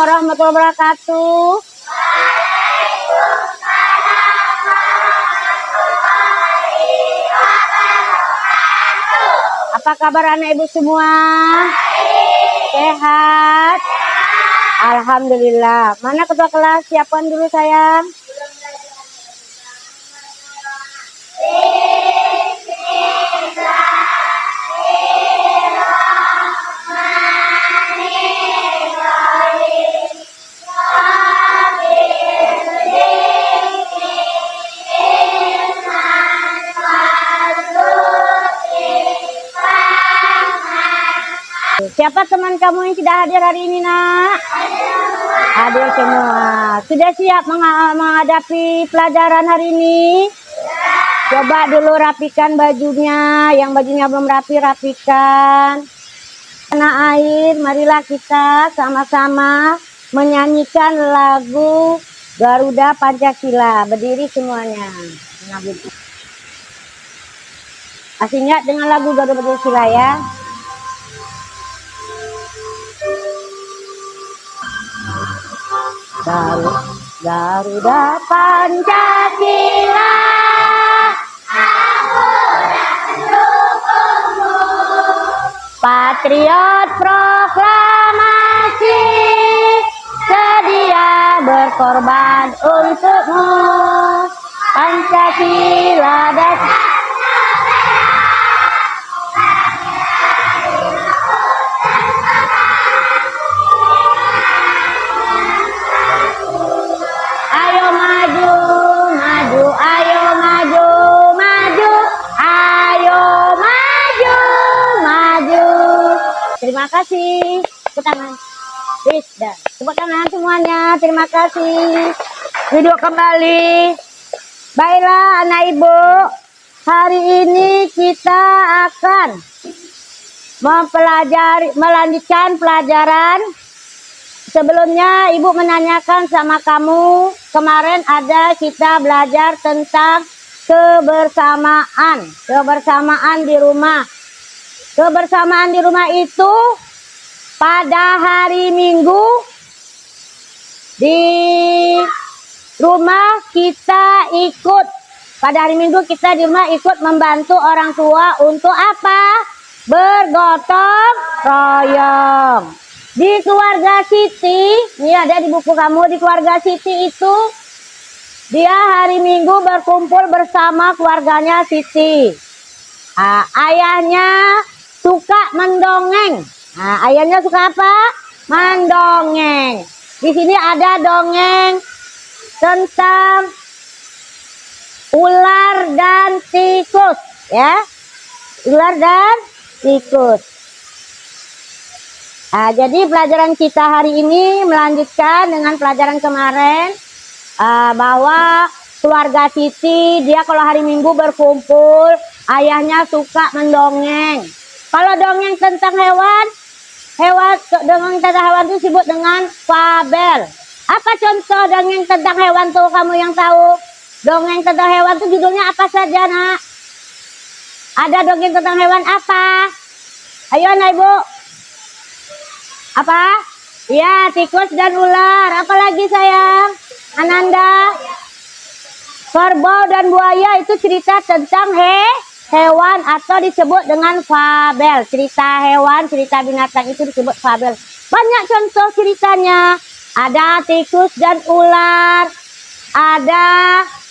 warahmatullahi wabarakatuh. Apa kabar anak ibu semua? Sehat? Alhamdulillah. Mana ketua kelas? Siapkan dulu sayang. Siapa teman kamu yang tidak hadir hari ini, nak? Hadir semua. Sudah siap menghadapi pelajaran hari ini? Coba dulu rapikan bajunya. Yang bajunya belum rapi, rapikan. Kena air, marilah kita sama-sama menyanyikan lagu Garuda Pancasila. Berdiri semuanya. Masih ingat dengan lagu Garuda Pancasila ya? Garuda Pancasila, patriot proklamasi, sedia berkorban untukmu. Pancasila dasar. Terima kasih. Tepuk tangan. Tepuk tangan semuanya. Terima kasih. Duduk kembali. Baiklah anak ibu. Hari ini kita akan melanjutkan pelajaran. Sebelumnya ibu menanyakan sama kamu. Kemarin ada kita belajar tentang kebersamaan. Kebersamaan di rumah. Kebersamaan di rumah itu pada hari Minggu di rumah kita ikut. Pada hari Minggu kita di rumah ikut membantu orang tua untuk apa? Bergotong royong. Di keluarga Siti, ini ada di buku kamu, di keluarga Siti itu dia hari Minggu berkumpul bersama keluarganya Siti. Ayahnya suka mendongeng. Nah, ayahnya suka apa? Mendongeng. Di sini ada dongeng tentang ular dan tikus, ya. Ular dan tikus. Nah, jadi pelajaran kita hari ini melanjutkan dengan pelajaran kemarin bahwa keluarga Siti dia kalau hari Minggu berkumpul, ayahnya suka mendongeng. Kalau dongeng tentang hewan dongeng tentang hewan itu disebut dengan fabel. Apa contoh dongeng tentang hewan tuh kamu yang tahu? Dongeng tentang hewan itu judulnya apa saja, nak? Ada dongeng tentang hewan apa? Ayo, anak ibu. Apa? Ya, tikus dan ular. Apa lagi sayang? Ananda? Kerbau dan buaya itu cerita tentang hewan atau disebut dengan fabel. Cerita hewan, cerita binatang itu disebut fabel. Banyak contoh ceritanya. Ada tikus dan ular. Ada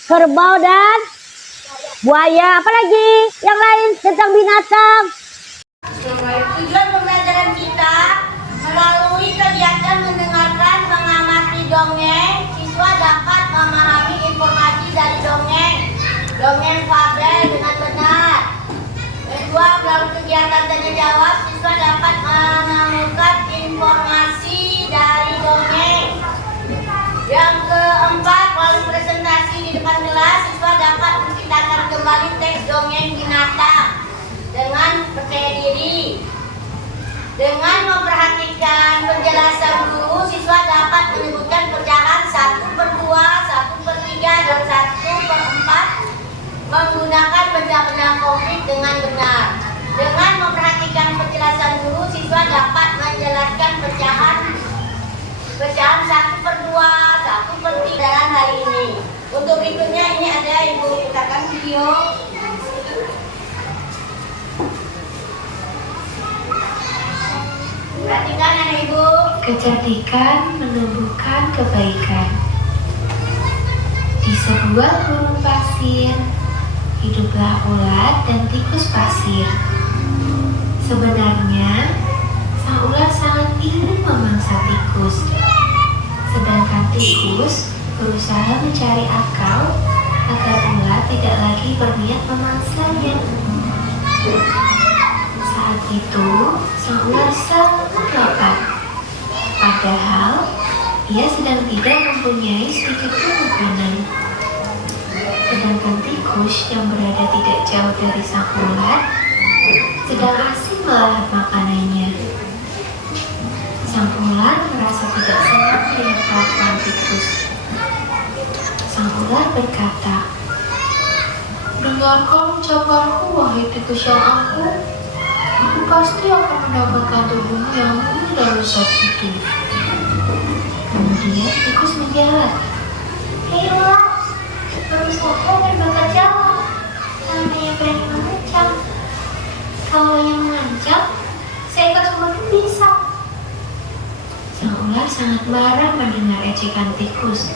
kerbau dan buaya. Apalagi yang lain tentang binatang. Tujuan pembelajaran kita melalui kegiatan mendengarkan, mengamati dongeng, siswa dapat memahami informasi dari dongeng fabel dengan benar. Kedua, melalui kegiatan tanya jawab, siswa dapat menemukan informasi dari dongeng. Yang keempat, melalui presentasi di depan kelas, siswa dapat menciptakan kembali teks dongeng binatang dengan percaya diri. Dengan memperhatikan penjelasan guru, siswa dapat menyebutkan pecahan 1/2, 1/3, dan 1/4 menggunakan benda-benda konkret dengan benar. Dengan memperhatikan penjelasan guru, siswa dapat menjelaskan pecahan berikutnya ini ada Ibu putakan video. Perhatikan anak Ibu. Kecerdikan menumbuhkan kebaikan. Di sebuah gurun pasir, hiduplah ulat dan tikus pasir. Sebenarnya, sang ulat sangat ingin memangsa tikus. Sedangkan tikus berusaha mencari akal agar ulat tidak lagi berniat memangsanya. Saat itu, sang ulat sangat lapar. Padahal, ia sedang tidak mempunyai sedikit pun makanan. Sedangkan tikus yang berada tidak jauh dari sang ulat sedang asik melahap makanannya. Sang ulat merasa tidak senang dengan kelakuan tikus. Sang ulat berkata, "Dengarkan ucapanku, wahai tikus yang angkuh. Aku pasti akan mendapatkan tubuhmu yang lembut dan lezat itu." Kemudian tikus menjawab, "Hei ulat, baru saja berbakar jawab. Karena yang berani mengancam. Kalau yang mengancam, seekor semut pun bisa." Sang ular sangat marah mendengar ejekan tikus.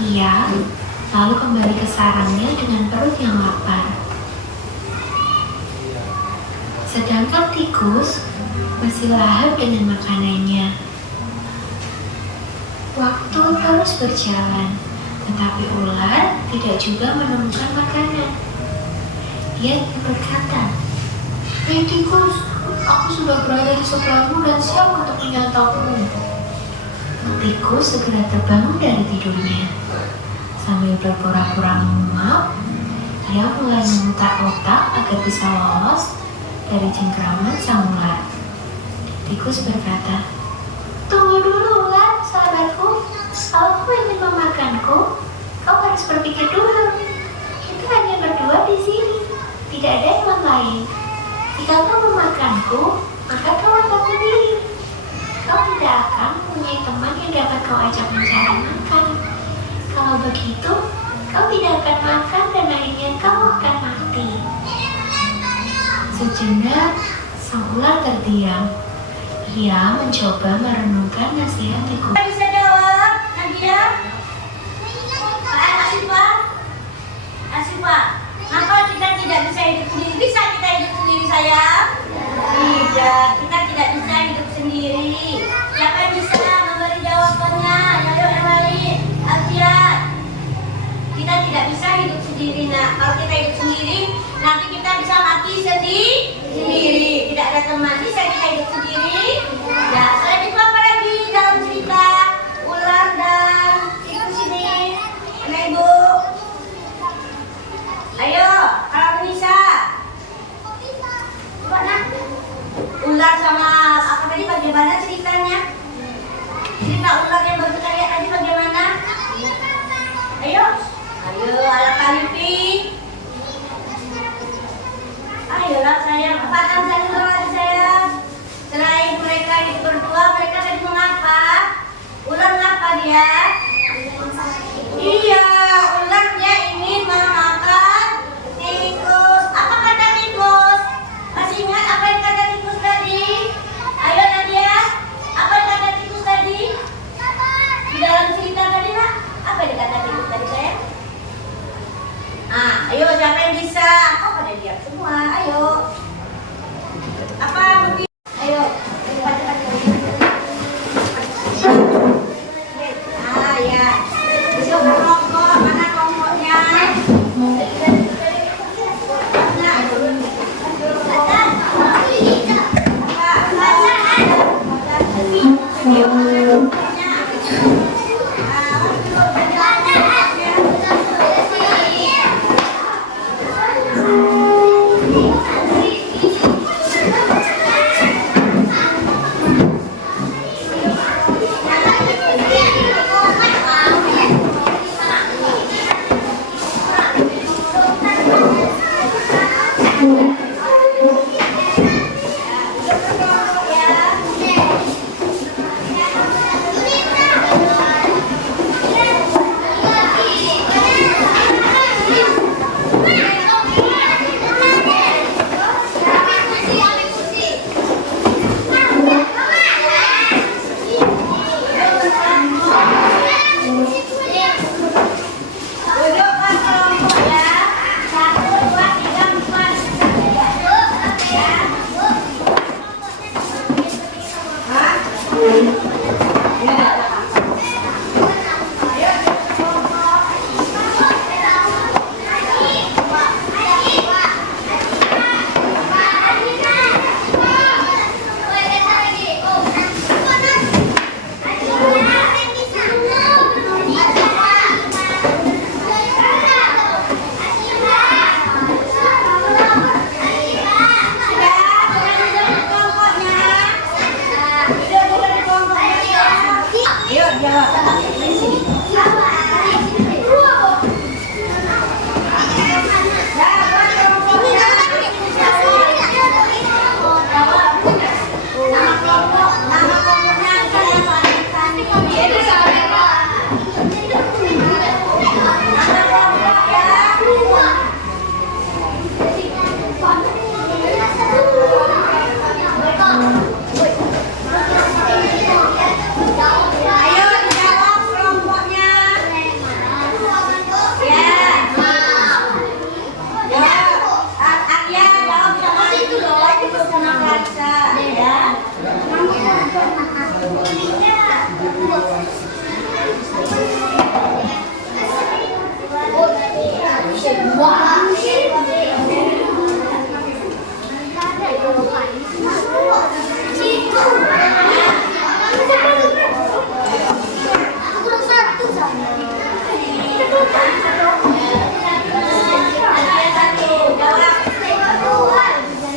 Ia lalu kembali ke sarangnya dengan perut yang lapar. Sedangkan tikus masih lahap dengan makanannya. Waktu terus berjalan, tetapi ular tidak juga menemukan makanan. Dia berkata, "Hei tikus, aku sudah berada di sebelahmu dan siap untuk menyantapmu." Tikus segera terbangun dari tidurnya. Sambil berpura-pura mengungap, dia mulai memutar otak agar bisa lolos dari cengkraman sang ular. Tikus berkata, "Tunggu dulu ular, sahabatku. Kalau kau ingin memakanku, kau harus berpikir dulu. Kita hanya berdua di sini, tidak ada yang lain. Jika kau memakanku, maka kau akan sendiri. Kau tidak akan mempunyai teman yang dapat kau ajak mencari makan. Kalau begitu, kau tidak akan makan dan akhirnya kau akan mati." Sejenak, sang ular terdiam. Ia mencoba merenungkan nasihat tikus. Bisa jawab, Nadia? Asifah, kenapa kita tidak bisa hidup sendiri? Bisa kita hidup sendiri, sayang? Tidak, kita tidak bisa hidup sendiri. Siapa yang bisa memberi jawabannya? Ayo yang lain. Alfian. Kita tidak bisa hidup sendiri, nak. Kalau kita hidup sendiri, nanti kita bisa mati sendiri. Tidak ada teman. Bisa kita hidup sendiri? Ya, saya itu apa lagi dalam cerita ular dan tikus ini? Mana Ibu? Ayo, kalau bisa. Coba nak. Ular sama apa tadi bagaimana ceritanya? Cerita ular yang baru kita lihat tadi bagaimana? Ayo, ala Kalifi. Ayolah sayang, apakah saya lagi sayang? Selain mereka itu berdua, mereka tadi mengapa? Ular mengapa dia? Iya, ular dia ingin memakan tikus. Apa kata tikus? Masih ingat apa yang kata tikus tadi? Ayo Nadia, apa yang kata tikus tadi? Di dalam cerita tadi nak, apa yang kata tikus tadi sayang? Nah, ayo siapa yang bisa? Kok pada diam semua? Ayo. Apa mungkin? Ayo, cepat-cepat. Ah ya. Besok rokok, mana rokoknya?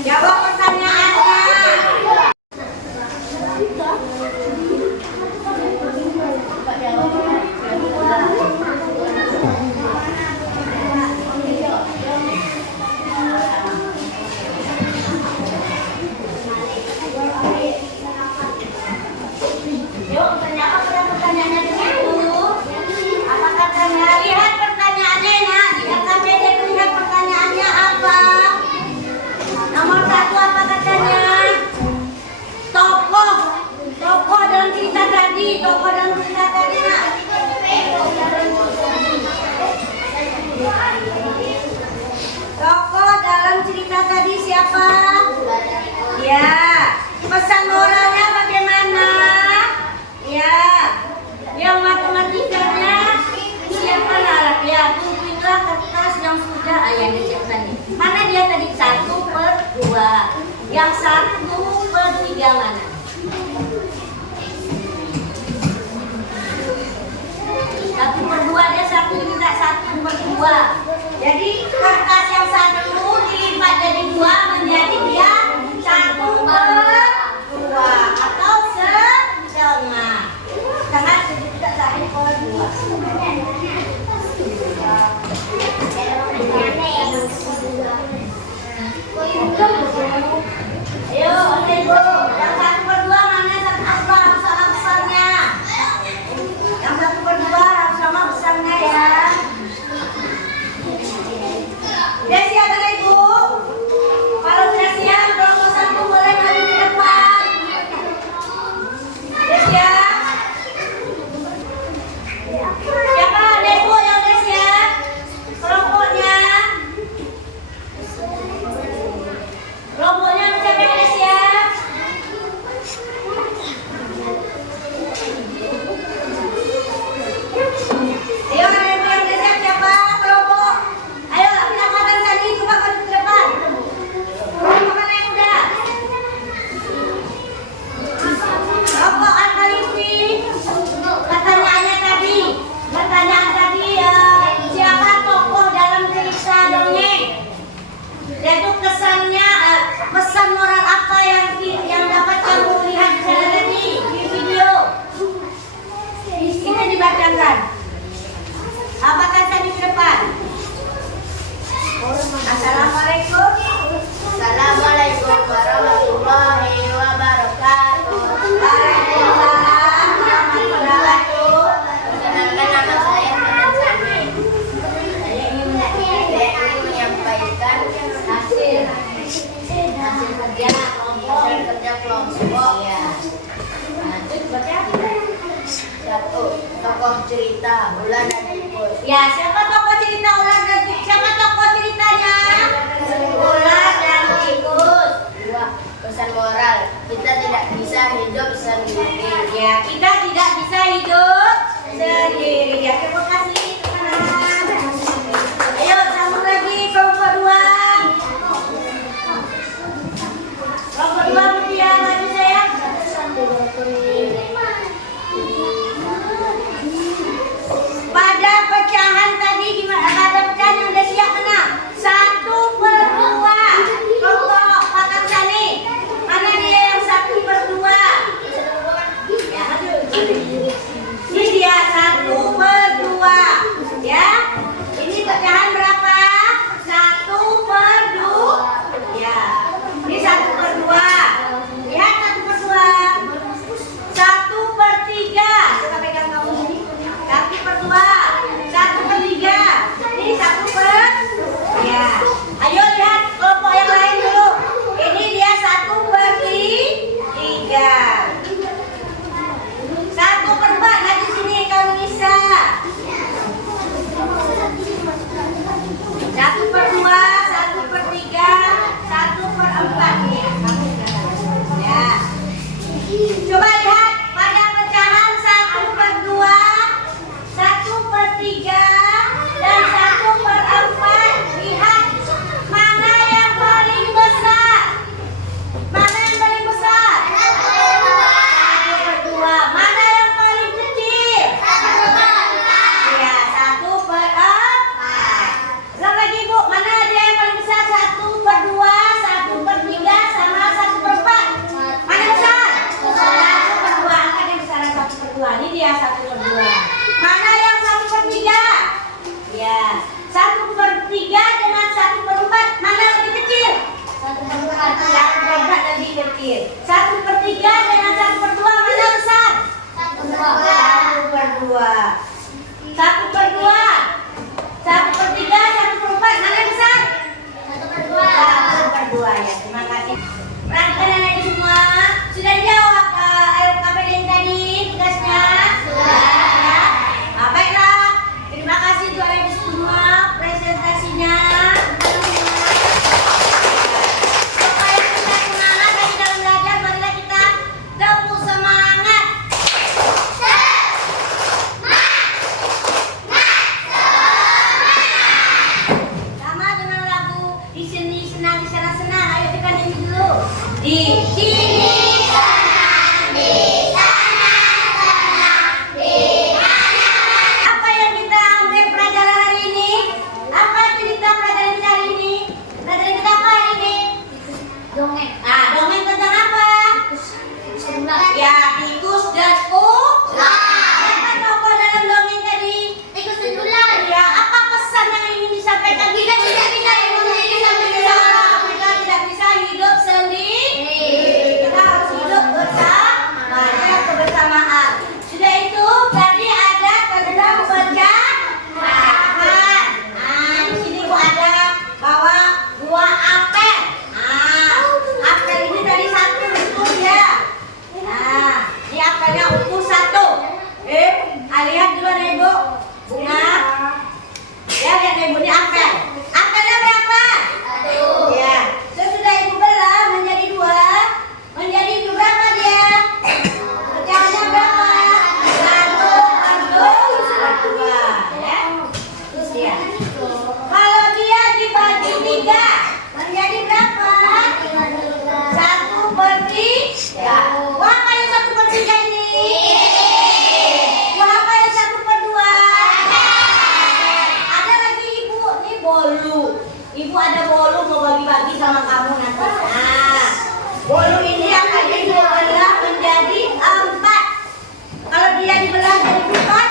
Jawab pertanyaannya. Yuk, tanyakan pertanyaannya dulu. Apa katanya? Lihat pertanyaannya, nak. Lihat sampai dia lihat pertanyaannya apa. Nomor 1 apa katanya? Tokoh. Tokoh dalam cerita tadi. Tokoh dalam cerita tadi, nak. Tokoh dalam cerita tadi siapa? Ya. Pesan moralnya bagaimana? Ya. Yang matematikanya siapa nak? Ya, kumpullah kertas yang sudah ayah disiapkan nih. Mana dia tadi? 1/2. Yang 1/3 mana? 1/2 dia 1 juga 1/2. Jadi kertas yang 1 dilipat jadi 2 menjadi dia 1/2 atau setengah. Setengah juga 1/2. Ayo, Ibu. Yang 1/2 mana? 1/2 harus sama besarnya. Yang 1/2 harus sama besarnya ya. Udah siap kan Ibu? Kalau sudah siap, kelompok 1 boleh maju ke depan. Udah siap? Siapa ada Ibu yang udah siap? Kelompoknya? Kelompoknya siapa yang udah siap? Ayo, ada Ibu yang udah siap siapa? Kelompok. Ayo, kita makan tadi coba maju ke depan. Kelompok mana yang udah? Kelompok Al-Khalifi. Pertanyaannya tadi. Pertanyaan tadi siapa tokoh dalam cerita dongeng? Yaitu kesannya, pesan moral apa yang dapat kamu lihat tadi di video? Di sini dibacakan. Apakah tadi ke depan? Assalamualaikum. Assalamualaikum warahmatullahi wabarakatuh. Waalaikumsalam warahmatullahi wabarakatuh. Perkenalkan, nama saya Hanan Sami. Saya ingin menyampaikan hasil kerja kelompok. Ya. Satu, tokoh cerita Ular dan Tikus. Ya, siapa tokoh cerita ular dan tikus? Siapa tokoh ceritanya? Ular dan tikus. Dua, pesan moral. Kita tidak bisa hidup sendiri. Ya, kita tidak bisa hidup sendiri. Ya, terima kasih teman-teman. Ayo sambung lagi kelompok 2. Kelompok 2 Mutia, maju sayang. Pada pecahan tadi gimana? Pada pecahan yang udah siap mana? 1/2. Kelompok Pak Sani. Mana dia yang 1/2? Ya, ini dia 1/2. Ya. Ini pecahan berapa? 1/2. Ya. Ini 1/2. Lihat 1/2. 1/2 terakhir. 1/3 dengan 1/2 mana besar? 1/2. 1/2. 1/3, 1/4 mana besar? 1/2 ya. Terima kasih. Perhatikan anak semua. Sudah dijawab LKPD yang tadi tugasnya? Sudah. Nah, baiklah. Terima kasih untuk anak semua presentasinya. Supaya kita semangat lagi dalam belajar, marilah kita tepuk semangat. Sama dengan lagu di sini senang, di sana senang. Ayo kita nyanyi dulu. Di sini senang, di sana senang, di mana-mana. Apa yang kita ambil pelajaran hari ini? Apa cerita pelajaran kita hari ini? Pelajaran kita apa hari ini? Dongeng. Ah, dongeng tentang apa? Ya, tikus dan ular. Apa tokoh dalam dongeng tadi? Tikus dan ular. Ya, apa pesan yang ingin disampaikan? Kita tidak bisa hidup sendiri sampai kita kita tidak bisa hidup sendiri. Kita harus hidup bersama, ada kebersamaan. Sudah itu tadi ada tentang perjalanan. Nah, di sini Bu ada bawa buah apel. Nah, apel ini tadi satu utuh ya. Nah, ini apelnya utuh satu. Lihat dulu nih Ibu. Bunga. Ya, lihat nih Ibu, ini apel. Apelnya berapa? Satu. Ya. Sesudah Ibu belah menjadi dua, menjadi berapa dia? Pecahannya berapa? 1/2. Ya. Terus ya. Kalau dia dibagi 3, menjadi berapa? 1/3. Wah, apa yang 1/3 ini? Wah, apa yang 1/2? Ada lagi Ibu, ini bolu. Ibu ada bolu mau bagi-bagi sama kamu nanti. Nah, bolu ini akan dibelah menjadi 4. Kalau dia dibelah jadi 4,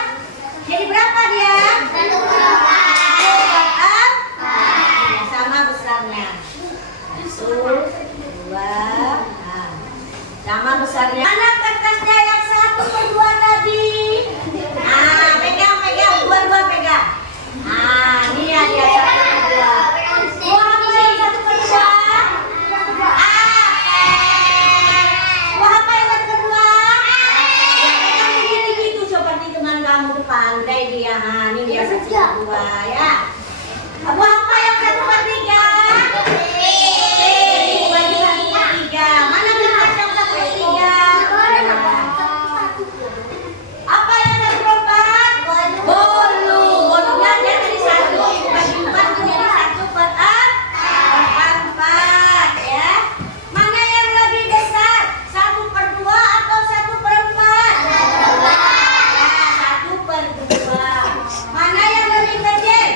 jadi berapa dia? 1/4. Sama besarnya. 1, 2. Nah, sama besarnya. Mana kertasnya yang 1/2 tadi? Nah, pegang, dua-dua pegang. Nah, ini ya dia 1/2. Buah apa yang 1/2? Buah apa yang 1/2? Ya, pegang begini gitu seperti teman kamu tuh pandai dia. Nah, ini dia 1/2 ya. Buah apa yang 1/3? Bagi 1/3. Mana kertas yang 1/3? Apa yang 1/4? Bolu. Bolunya dia dari 1 bagi 4 menjadi 1/4 ya. Mana yang lebih besar? 1/2 atau 1/4? Ya, 1/2. Mana yang lebih kecil?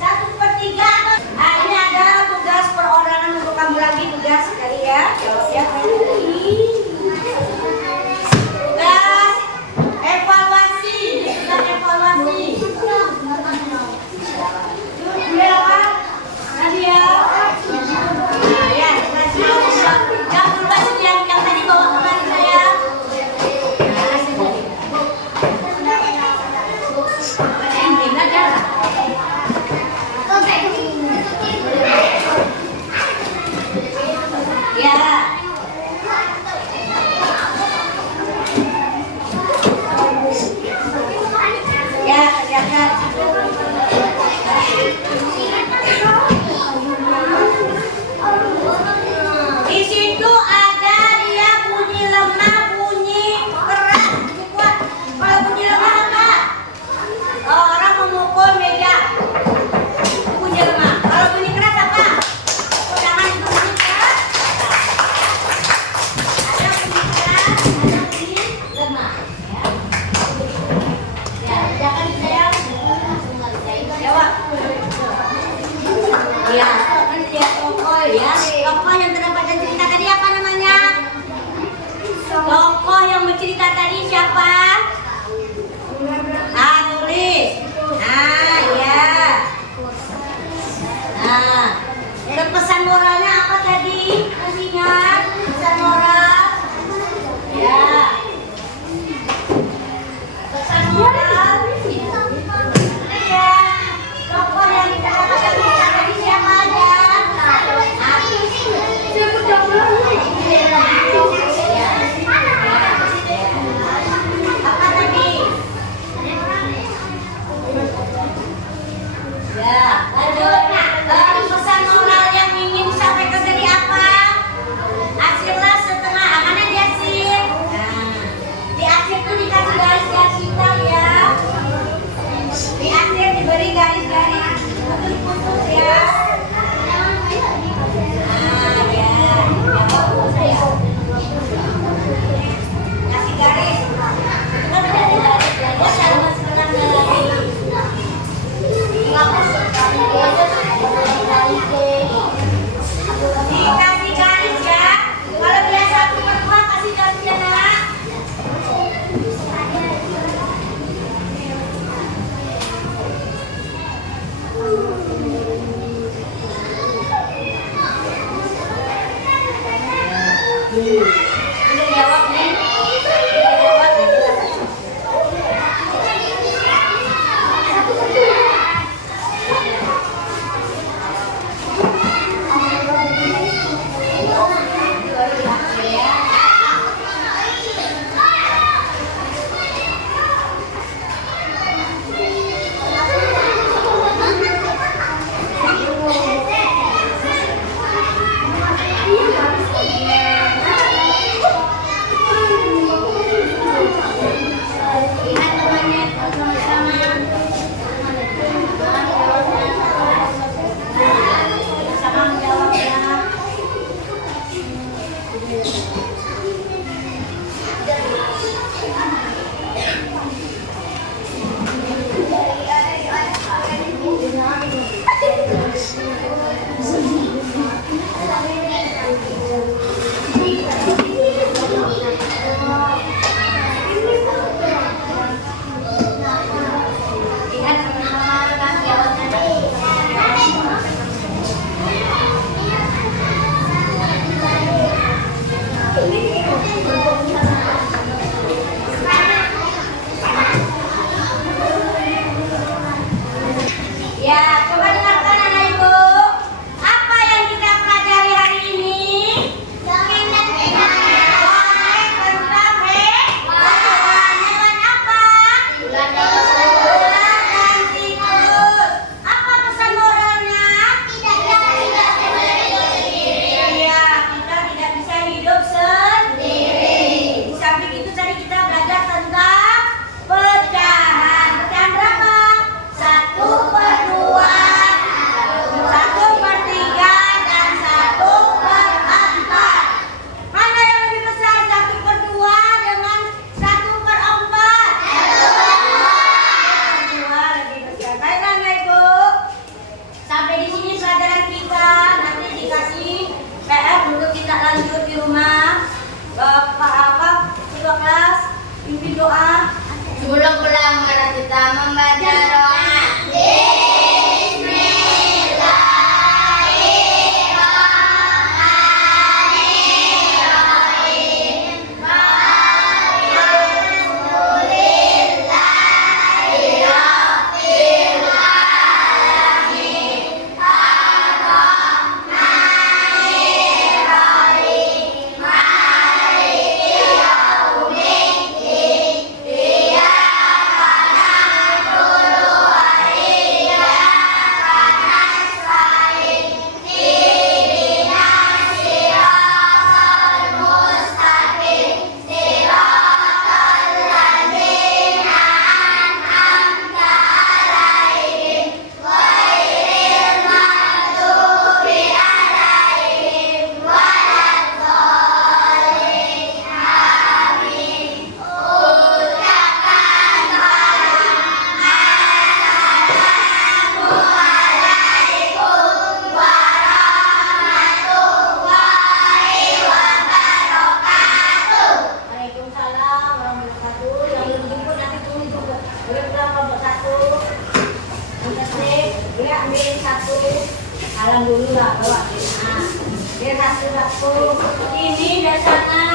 1/3 atau? Nah, ini ada tugas perorangan untuk kamu lagi, tugas sekali ya. Jawab ya. Tugas evaluasi. Tugas evaluasi. Dulu apa? Nadia. Nah, ya, yang tugas yang tadi bawa kembali saya. Ingat ya. Ya. Udah jawab nih. Udah jawab. Lihat temannya sama-sama. Sama menjawabnya. Lihat sama-sama kan jawabnya. Ya, coba dengarkan anak ibu. Apa yang kita pelajari hari ini? Tentang hewan apa? Ular dan tikus. Apa pesan moralnya? Iya, kita tidak bisa hidup sendiri. Di samping itu tadi kita belajar tentang pecahan. Pecahan berapa? 1/2, 1/3, dan 1/4. Mana yang lebih besar, 1/2 dengan 1/4? 1/2 lebih besar. Baiklah anak ibu, sampai di sini pelajaran kita. Nanti dikasih PR dulu, kita lanjut di rumah. Bapak ketua kelas pimpin doa. Ulang-ulang mari kita membaca doa. Waalaikumsalam warahmatullahi wabarakatuh. Yang belum jemput nanti tunggu juga. Boleh pulang kelompok 1. Yang ketiga, boleh ambil 1. Salam dulu lah bawa. Nah, biar 1. Ini dari sana.